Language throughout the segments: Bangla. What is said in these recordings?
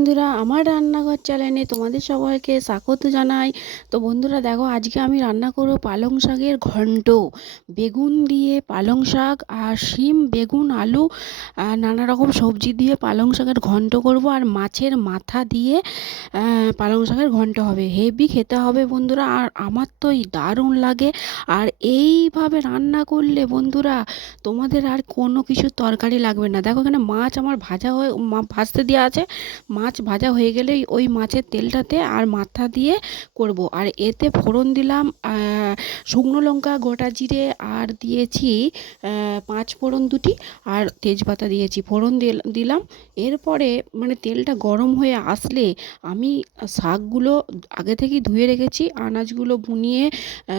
বন্ধুরা, আমার রান্নাঘর চ্যানেলে তোমাদের সবাইকে স্বাগত জানাই। তো বন্ধুরা দেখো, আজকে আমি রান্না করব পালং শাকের ঘন্ট। বেগুন দিয়ে পালং শাক আর শিম, বেগুন, আলু আর নানা রকম সবজি দিয়ে পালং শাকের ঘন্ট করব, আর মাছের মাথা দিয়ে পালং শাকের ঘন্ট হবে। হেভি খেতে হবে বন্ধুরা, আর আমার তো এই দারুণ লাগে। আর এইভাবে রান্না করলে বন্ধুরা তোমাদের আর কোনো কিছু তরকারি লাগবে না। দেখো এখানে মাছ আমার ভাজা হয়ে ভাজতে দেওয়া আছে। মাছ ভাজা হয়ে গেলেই ওই মাছের তেলটাতে আর মাথা দিয়ে করব। আর এতে ফোড়ন দিলাম শুকনো লঙ্কা, গোটা জিরে, আর দিয়েছি পাঁচ ফোড়ন দুটি, আর তেজপাতা দিয়েছি, ফোড়ন দিলাম। এরপরে মানে তেলটা গরম হয়ে আসলে আমি শাকগুলো আগে থেকেই ধুয়ে রেখেছি, আনাজগুলো বুনিয়ে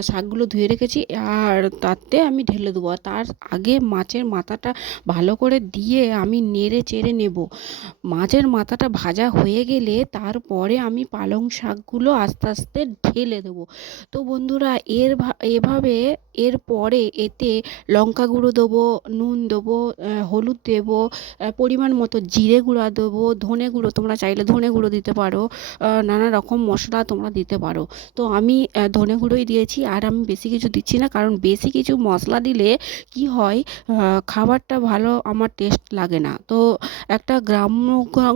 শাকগুলো ধুয়ে রেখেছি, আর তাতে আমি ঢেলে দেবো। তার আগে মাছের মাথাটা ভালো করে দিয়ে আমি নেড়ে চেড়ে নেব। মাছের মাথাটা ভাজা হয়ে গেলে তারপরে আমি পালং শাকগুলো আস্তে আস্তে ঢেলে দেবো। তো বন্ধুরা এভাবে এরপরে এতে লঙ্কা গুঁড়ো দেবো, নুন দেবো, হলুদ দেবো, পরিমাণ মতো জিরে গুঁড়া দেবো, ধনে গুঁড়ো তোমরা চাইলে ধনে গুঁড়ো দিতে পারো, নানা রকম মশলা তোমরা দিতে পারো। তো আমি ধনে গুঁড়োই দিয়েছি, আর আমি বেশি কিছু দিচ্ছি না, কারণ বেশি কিছু মশলা দিলে কি হয়, খাবারটা ভালো আমার টেস্ট লাগে না। তো একটা গ্রাম্য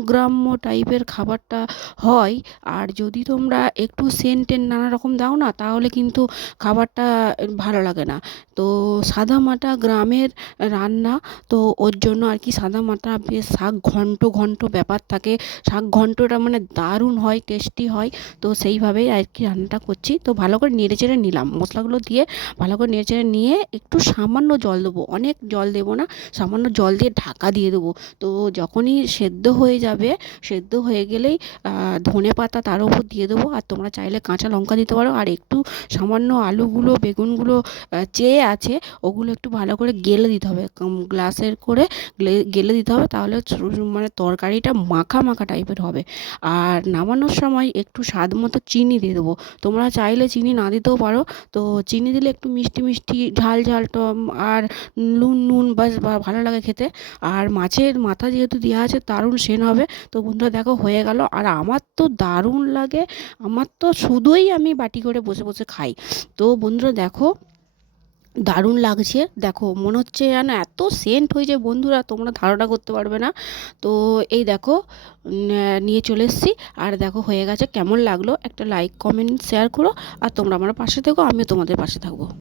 গ্রাম্য টাইপের খাবারটা হয়। আর যদি তোমরা একটু সেন্ট নানা রকম দাও না, তাহলে কিন্তু খাবারটা ভালো লাগে না। তো সাদামাটা গ্রামের রান্না, তো ওর জন্য আর কি সাদামাটা বেশ শাক ঘন্ট ঘন্ট ব্যাপার থাকে। শাক ঘন্টটা মানে দারুণ হয়, টেস্টি হয়। তো সেইভাবেই আর কি রান্নাটা করছি। তো ভালো করে নেড়ে চেড়ে নিলাম, মশলাগুলো দিয়ে ভালো করে নেড়ে চেড়ে নিয়ে একটু সামান্য জল দেবো, অনেক জল দেবো না, সামান্য জল দিয়ে ঢাকা দিয়ে দেবো। তো যখনই সেদ্ধ হয়ে যাবে, সেদ্ধ হয়ে গেলেই ধনে পাতা তার উপর দিয়ে দেবো। আর তোমরা চাইলে কাঁচা লঙ্কা দিতে পারো, আর একটু সামান্য আলুগুলো বেগুনগুলো চেয়ে আছে, ওগুলো একটু ভালো করে গেলে দিতে হবে, গ্লাসের করে গেলে দিতে হবে, তাহলে মানে তরকারিটা মাখা মাখা টাইপের হবে। আর নামানোর সময় একটু স্বাদ মতো চিনি দিয়ে দেবো। তোমরা চাইলে চিনি না দিতেও পারো। তো চিনি দিলে একটু মিষ্টি মিষ্টি, ঝাল ঝাল, আর নুন নুন বাস ভালো লাগে খেতে। আর মাছের মাথা যেহেতু দেওয়া আছে, দারুণ সেন্ট হবে। তো বন্ধুরা দেখো হয়ে গেল, আর আমার তো দারুণ লাগে, আমার তো শুধুই আমি বাটি করে বসে বসে খাই। তো বন্ধুরা দেখো দারুণ লাগছে, দেখো মনে হচ্ছে যেন এত সেন্ট হয়েছে বন্ধুরা, তোমরা ধারণা করতে পারবে না। তো এই দেখো নিয়ে চলে এসেছি, আর দেখো হয়ে গেছে। কেমন লাগলো একটা লাইক কমেন্ট শেয়ার করো, আর তোমরা আমার পাশে থেকো, আমিও তোমাদের পাশে থাকবো।